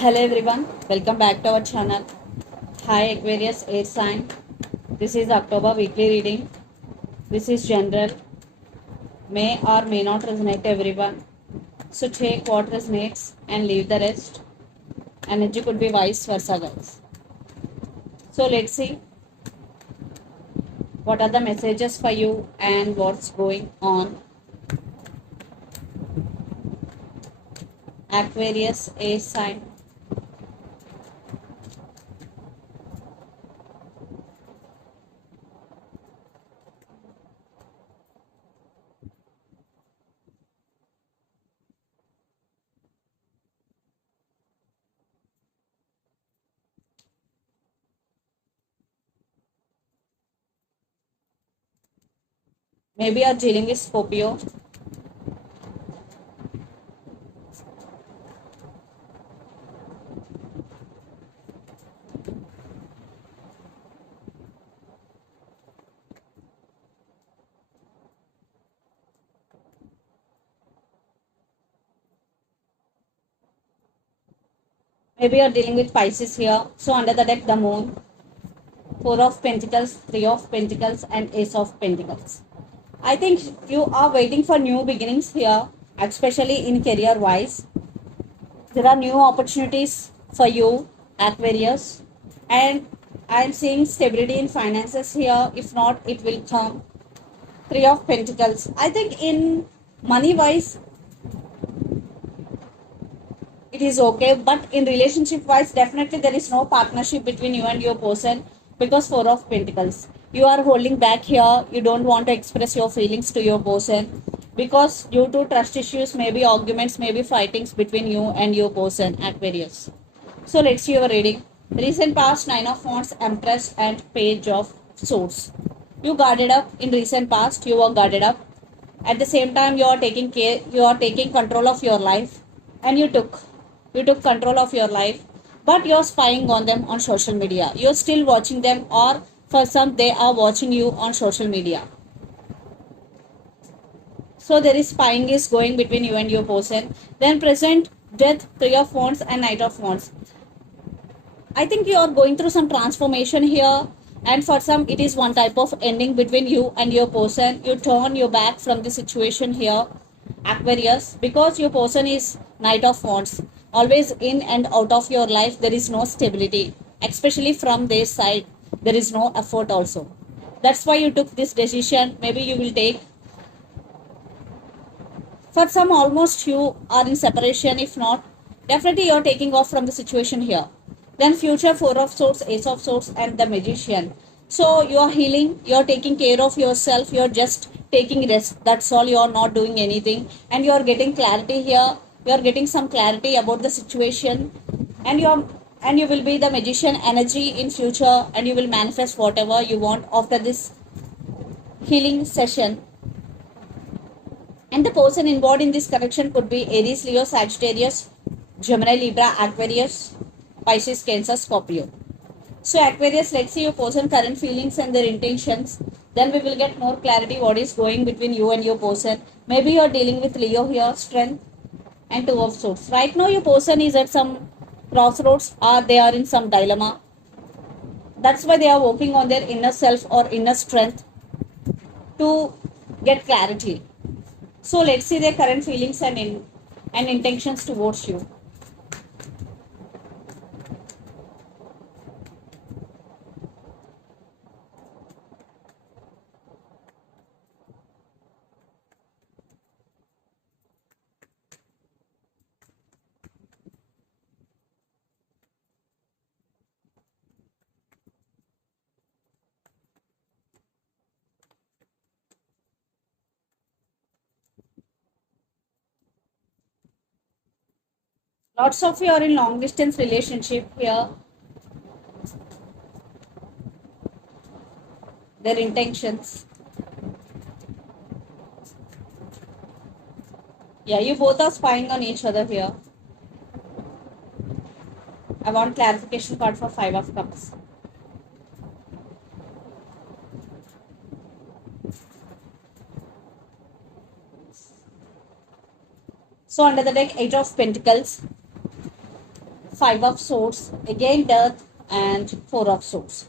Hello everyone, welcome back to our channel. Hi Aquarius Air Sign. This is October weekly reading. This is general. May or may not resonate everyone. So take what resonates and leave the rest. Energy could be vice versa, guys. So let's see what are the messages for you and what's going on. Aquarius Air Sign. Maybe you're dealing with Scorpio. Maybe you're dealing with Pisces here. So under the deck, the moon. Four of Pentacles, Three of Pentacles, and Ace of Pentacles. I think you are waiting for new beginnings here, especially in career wise. There are new opportunities for you, Aquarius, and I am seeing stability in finances here. If not, it will come. Three of Pentacles. I think in money wise, it is okay, but in relationship wise, definitely there is no partnership between you and your person because Four of Pentacles. You are holding back here. You don't want to express your feelings to your person because due to trust issues, maybe arguments, maybe fightings between you and your person, Aquarius. So let's see your reading. Recent past, Nine of Wands, Empress, and Page of Swords. You guarded up in recent past. You were guarded up. At the same time, you are taking care. You are taking control of your life, and you took control of your life. But you're spying on them on social media. You're still watching them, or for some, they are watching you on social media. So there is spying is going between you and your person. Then present Death, Three of Wands, and Knight of Wands. I think you are going through some transformation here, and for some, it is one type of ending between you and your person. You turn your back from the situation here, Aquarius, because your person is Knight of Wands. Always in and out of your life, there is no stability, especially from their side. There is no effort also. That's why you took this decision. Maybe you will take. For some, almost you are in separation. If not, definitely you're taking off from the situation here. Then future, Four of Swords, Ace of Swords, and the Magician. So you are healing, you're taking care of yourself, you're just taking rest. That's all, you're not doing anything. And you're getting clarity here. You're getting some clarity about the situation. And you will be the magician energy in future, and you will manifest whatever you want after this healing session. And the person involved in this connection could be Aries, Leo, Sagittarius, Gemini, Libra, Aquarius, Pisces, Cancer, Scorpio. So Aquarius, let's see your person current feelings and their intentions. Then we will get more clarity what is going between you and your person. Maybe you are dealing with Leo here, strength, and Two of Swords. Right now your person is at some crossroads, or they are in some dilemma. That's why they are working on their inner self or inner strength to get clarity. So let's see their current feelings and intentions towards you. Lots of you are in long distance relationship here. Their intentions. Yeah, you both are spying on each other here. I want clarification card for Five of Cups. So under the deck, Eight of Pentacles, Five of Swords, again Death, and Four of Swords.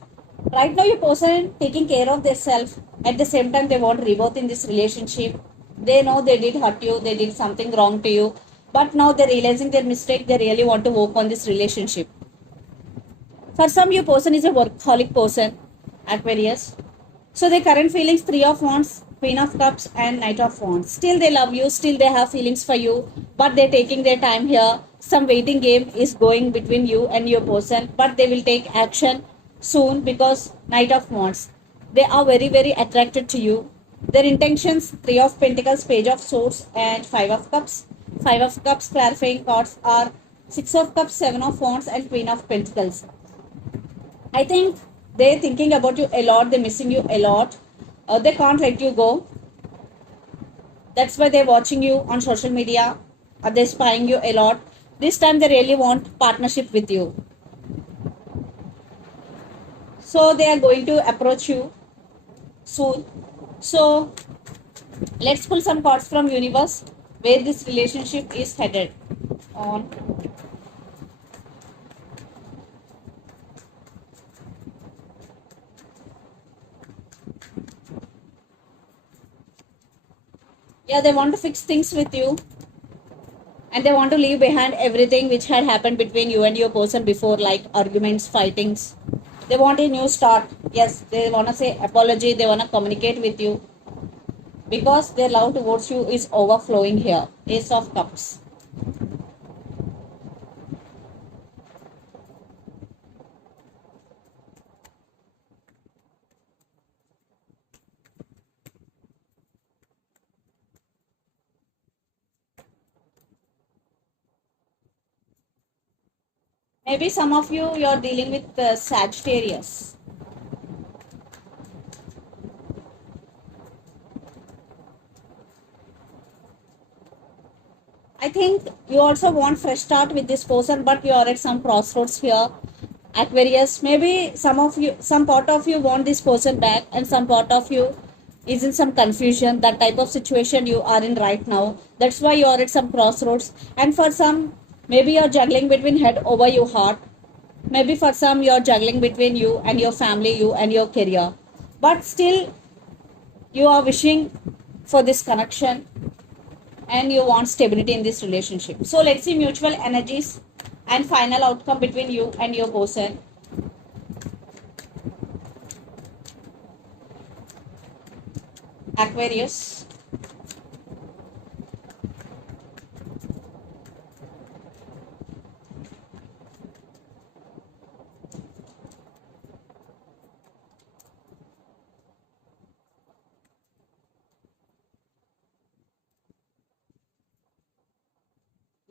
Right now, your person taking care of themselves. At the same time, they want rebirth in this relationship. They know they did hurt you, they did something wrong to you, but now they're realizing their mistake. They really want to work on this relationship. For some, your person is a workaholic person, Aquarius. So their current feelings, Three of Wands, Queen of Cups, and Knight of Wands. Still they love you, still they have feelings for you, but they're taking their time here. Some waiting game is going between you and your person, but they will take action soon because Knight of Wands. They are very, very attracted to you. Their intentions, Three of Pentacles, Page of Swords, and Five of Cups. Five of Cups clarifying cards are Six of Cups, Seven of Wands, and Queen of Pentacles. I think they're thinking about you a lot. They're missing you a lot. They can't let you go. That's why they're watching you on social media. They're spying you a lot. This time they really want partnership with you. So they are going to approach you soon. So let's pull some cards from universe where this relationship is headed on. Yeah, they want to fix things with you, and they want to leave behind everything which had happened between you and your person before, like arguments, fightings. They want a new start. Yes, they want to say apology. They want to communicate with you because their love towards you is overflowing here. Ace of Cups. Maybe some of you, you're dealing with Sagittarius. I think you also want fresh start with this person, but you are at some crossroads here. Aquarius, maybe some of you, some part of you want this person back, and some part of you is in some confusion. That type of situation you are in right now. That's why you are at some crossroads. And for some, maybe you're juggling between head over your heart. Maybe for some, you're juggling between you and your family, you and your career. But still, you are wishing for this connection and you want stability in this relationship. So let's see mutual energies and final outcome between you and your person. Aquarius.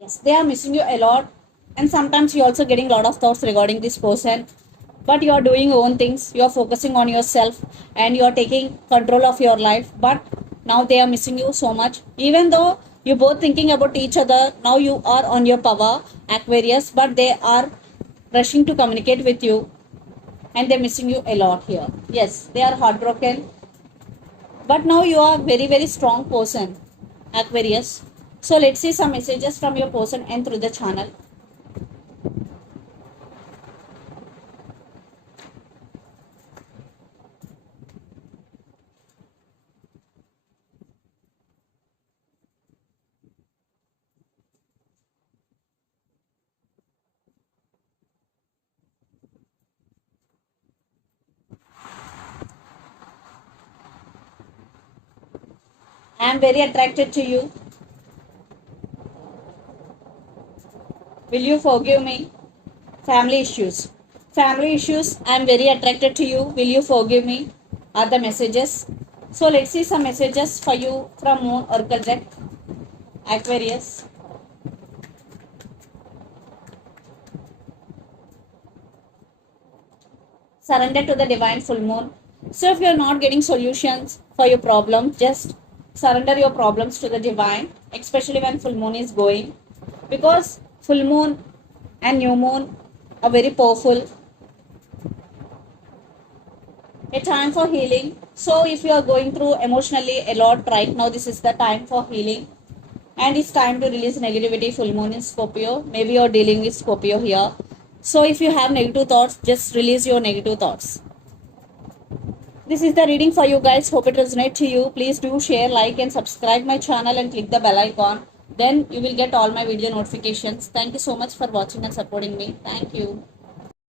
Yes, they are missing you a lot, and sometimes you're also getting a lot of thoughts regarding this person. But you are doing your own things. You are focusing on yourself, and you are taking control of your life. But now they are missing you so much. Even though you're both thinking about each other, now you are on your power, Aquarius. But they are rushing to communicate with you, and they're missing you a lot here. Yes, they are heartbroken. But now you are very, very strong person, Aquarius. So let's see some messages from your person and through the channel. I am very attracted to you. Will you forgive me? Family issues. Family issues. I am very attracted to you. Will you forgive me? Are the messages. So let's see some messages for you from Moon Oracle deck. Aquarius. Surrender to the divine full moon. So if you're not getting solutions for your problem, just surrender your problems to the divine, especially when full moon is going. Because full moon and new moon are very powerful. A time for healing. So if you are going through emotionally a lot right now, this is the time for healing. and it's time to release negativity. Full moon in Scorpio. Maybe you're dealing with Scorpio here. So if you have negative thoughts, just release your negative thoughts. This is the reading for you guys. Hope it resonates to you. Please do share, like and subscribe my channel and click the bell icon. Then you will get all my video notifications. Thank you so much for watching and supporting me. Thank you.